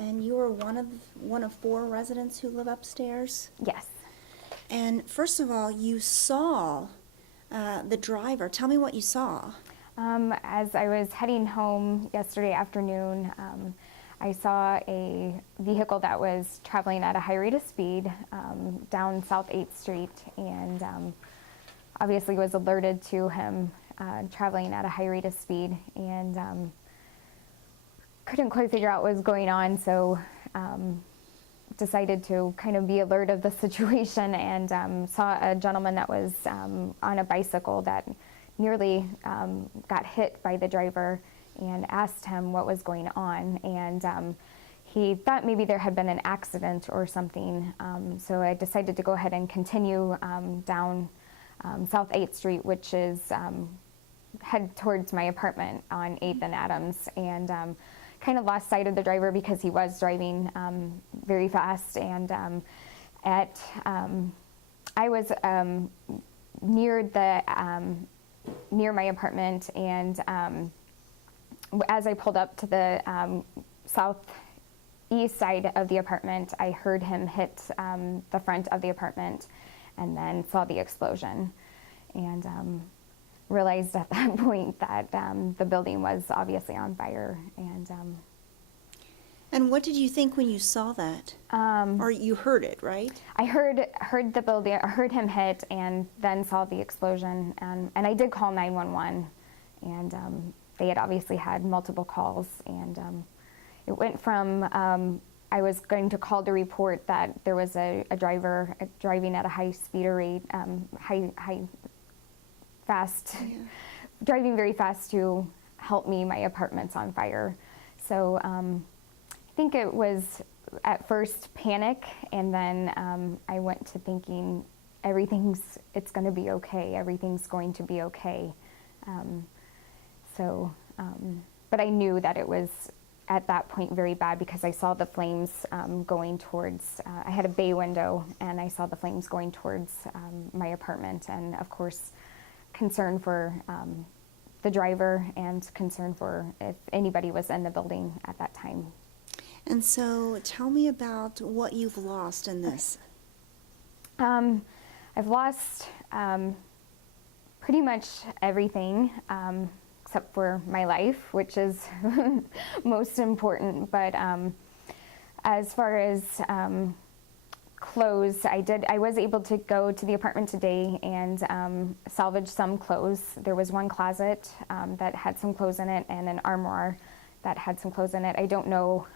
and you are one of 4 residents who live upstairs? Yes. And first of all, you saw the driver. Tell me what you saw. As I was heading home yesterday afternoon, I saw a vehicle that was traveling at a high rate of speed down South 8th Street, and obviously was alerted to him traveling at a high rate of speed, and couldn't quite figure out what was going on, so decided to kind of be alert of the situation, and saw a gentleman that was on a bicycle that nearly got hit by the driver, and asked him what was going on, and he thought maybe there had been an accident or something, so I decided to go ahead and continue down South 8th Street, which is head towards my apartment on 8th and Adams, and kind of lost sight of the driver because he was driving very fast, and I was near my apartment, and as I pulled up to the southeast side of the apartment, I heard him hit the front of the apartment, and then saw the explosion, and realized at that point that the building was obviously on fire. And what did you think when you saw that? Or you heard it, right? I heard the building, I heard him hit, and then saw the explosion, and I did call 911, and they had obviously had multiple calls, and it went from I was going to call to report that there was a driver driving at a high speed rate, driving very fast to help me. My apartment's on fire. So I think it was at first panic, and then I went to thinking it's going to be okay. Everything's going to be okay. But I knew that it was at that point very bad because I saw the flames going towards, I had a bay window, and I saw the flames going towards my apartment, and of course concern for the driver and concern for if anybody was in the building at that time. And so tell me about what you've lost in this. I've lost pretty much everything except for my life, which is most important. But as far as clothes, I was able to go to the apartment today and salvage some clothes. There was one closet that had some clothes in it, and an armoire that had some clothes in it. I don't know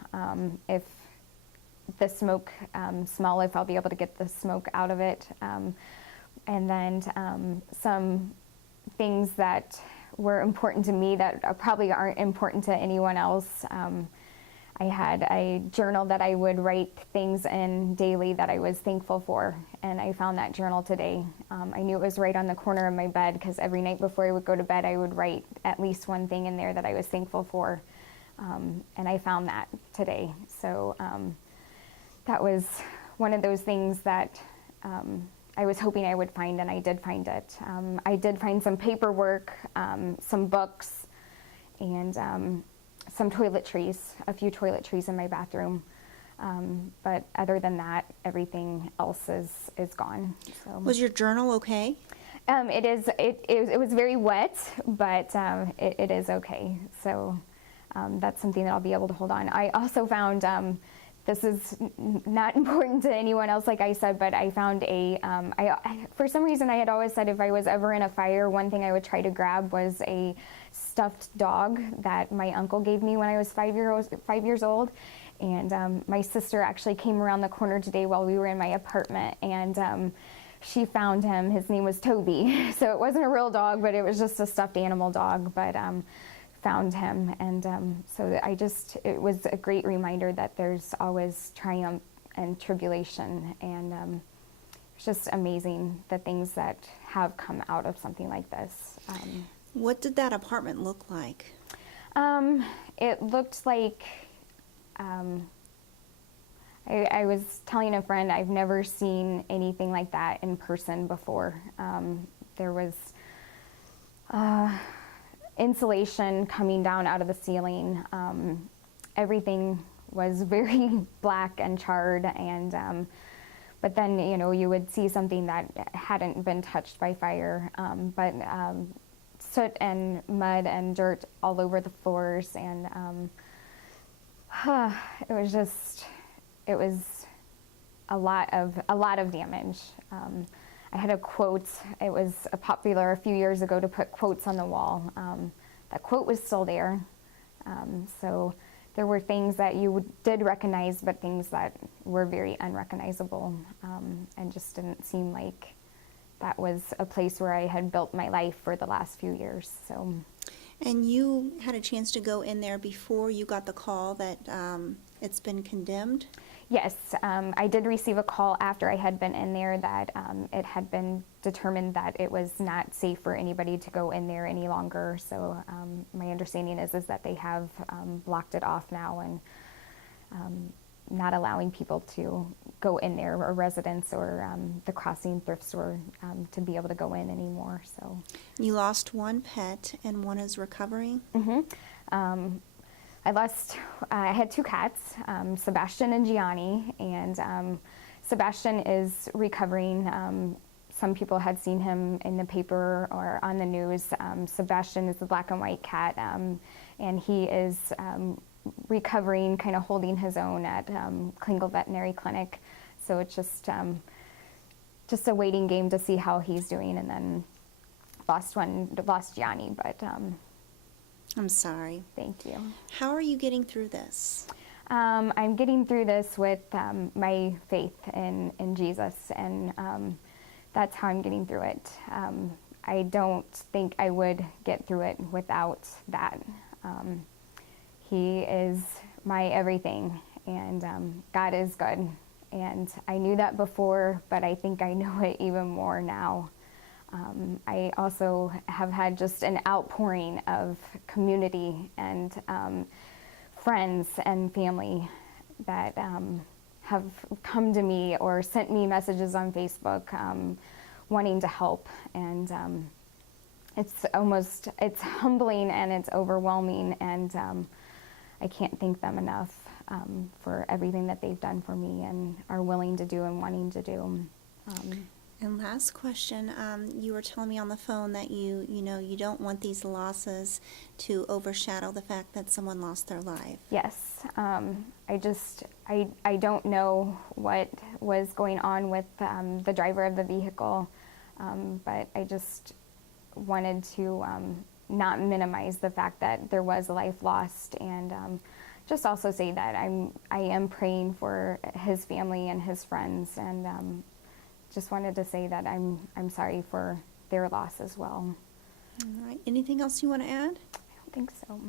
if the smoke smell, if I'll be able to get the smoke out of it. And then some things that were important to me that probably aren't important to anyone else. I had a journal that I would write things in daily that I was thankful for, and I found that journal today. I knew it was right on the corner of my bed because every night before I would go to bed, I would write at least one thing in there that I was thankful for, and I found that today. So that was one of those things that I was hoping I would find, and I did find it. I did find some paperwork, some books, and some toiletries, a few toiletries in my bathroom. But other than that, everything else is gone. So. Was your journal okay? It was very wet, but it is okay. So that's something that I'll be able to hold on. I also found, this is not important to anyone else, like I said, but I found for some reason I had always said if I was ever in a fire, one thing I would try to grab was a stuffed dog that my uncle gave me when I was 5 years old. And my sister actually came around the corner today while we were in my apartment, and she found him. His name was Toby. So it wasn't a real dog, but it was just a stuffed animal dog, but found him. And so it was a great reminder that there's always triumph and tribulation. And it's just amazing the things that have come out of something like this. What did that apartment look like? It looked like, I was telling a friend, I've never seen anything like that in person before. There was insulation coming down out of the ceiling. Everything was very black and charred, and but then, you know, you would see something that hadn't been touched by fire, but soot and mud and dirt all over the floors, and it was a lot of damage. I had a quote. It was popular a few years ago to put quotes on the wall. That quote was still there. So there were things that you did recognize, but things that were very unrecognizable, and just didn't seem like that was a place where I had built my life for the last few years. So. And you had a chance to go in there before you got the call that it's been condemned? Yes, I did receive a call after I had been in there that it had been determined that it was not safe for anybody to go in there any longer. So my understanding is that they have blocked it off now, and not allowing people to go in there, or residents, or the Crossing thrift store, to be able to go in anymore. So You lost one pet and one is recovering? I had two cats, Sebastian and Gianni, and Sebastian is recovering. Some people had seen him in the paper or on the news. Sebastian is the black and white cat, and he is recovering, kind of holding his own at Klingel Veterinary Clinic. So it's just a waiting game to see how he's doing, and then lost Gianni, but I'm sorry. thank you. How are you getting through this? I'm getting through this with my faith in Jesus, and that's how I'm getting through it. I don't think I would get through it without that. He is my everything, and God is good. And I knew that before, but I think I know it even more now. I also have had just an outpouring of community and friends and family that have come to me or sent me messages on Facebook wanting to help. And it's humbling and it's overwhelming, and I can't thank them enough for everything that they've done for me and are willing to do and wanting to do. And last question, you were telling me on the phone that you don't want these losses to overshadow the fact that someone lost their life. Yes, I don't know what was going on with the driver of the vehicle, but I just wanted to not minimize the fact that there was a life lost, and just also say that I am praying for his family and his friends, and just wanted to say that I'm sorry for their loss as well. All right. Anything else you want to add? I don't think so.